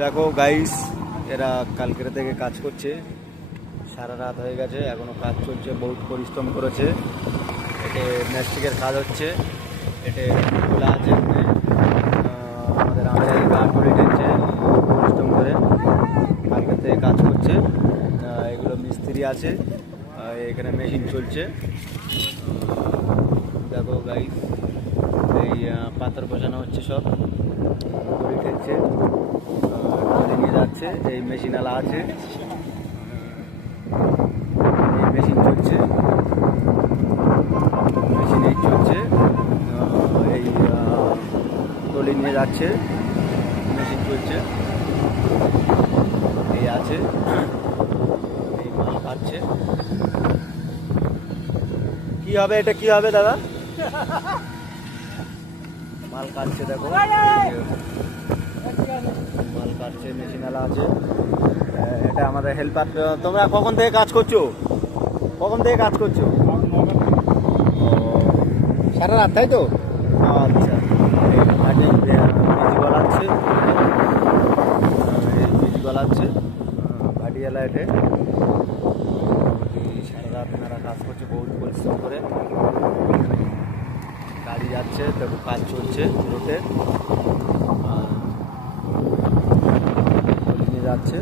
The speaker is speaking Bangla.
দেখো গাইস, এরা কালকের থেকে কাজ করছে, সারা রাত হয়ে গেছে, এখনো কাজ চলছে, বহুত পরিশ্রম করেছে। এতে ম্যাস্টিকের কাজ হচ্ছে, এতে খোলা আছে, আমাদের আমাদের কাঠ করে টেনছে, পরিশ্রম করে কালকের থেকে কাজ করছে। এগুলো মিস্ত্রি আছে, এখানে মেশিন চলছে। দেখো গাইস, এই পাথর বসানো হচ্ছে, সব করে টেনছে, নিয়ে যাচ্ছে। এই মেশিনালা আছে, এই মেশিন চলছে, মেশিন এই চলছে, এই টলি নিয়ে যাচ্ছে, মেশিন চলছে, এই আছে, এই মাল কাটছে। কি হবে এটা, কি হবে দাদা? মাল কাটছে, দেখো মাল কাটছে, মেশিনালা আছে। এটা আমাদের হেল্পার। তোমরা কখন থেকে কাজ করছো? কখন থেকে কাজ করছো? সারা রাত, তাই তো? আচ্ছা, বীজ গলাচ্ছে, বীজ গলাচ্ছে ভাটিয়ালা। এটে সারা রাত এনারা কাজ করছে, বহুত পরিশ্রম করে। গাড়ি যাচ্ছে, দেখো কাজ চলছে রোডে, নিয়ে যাচ্ছে।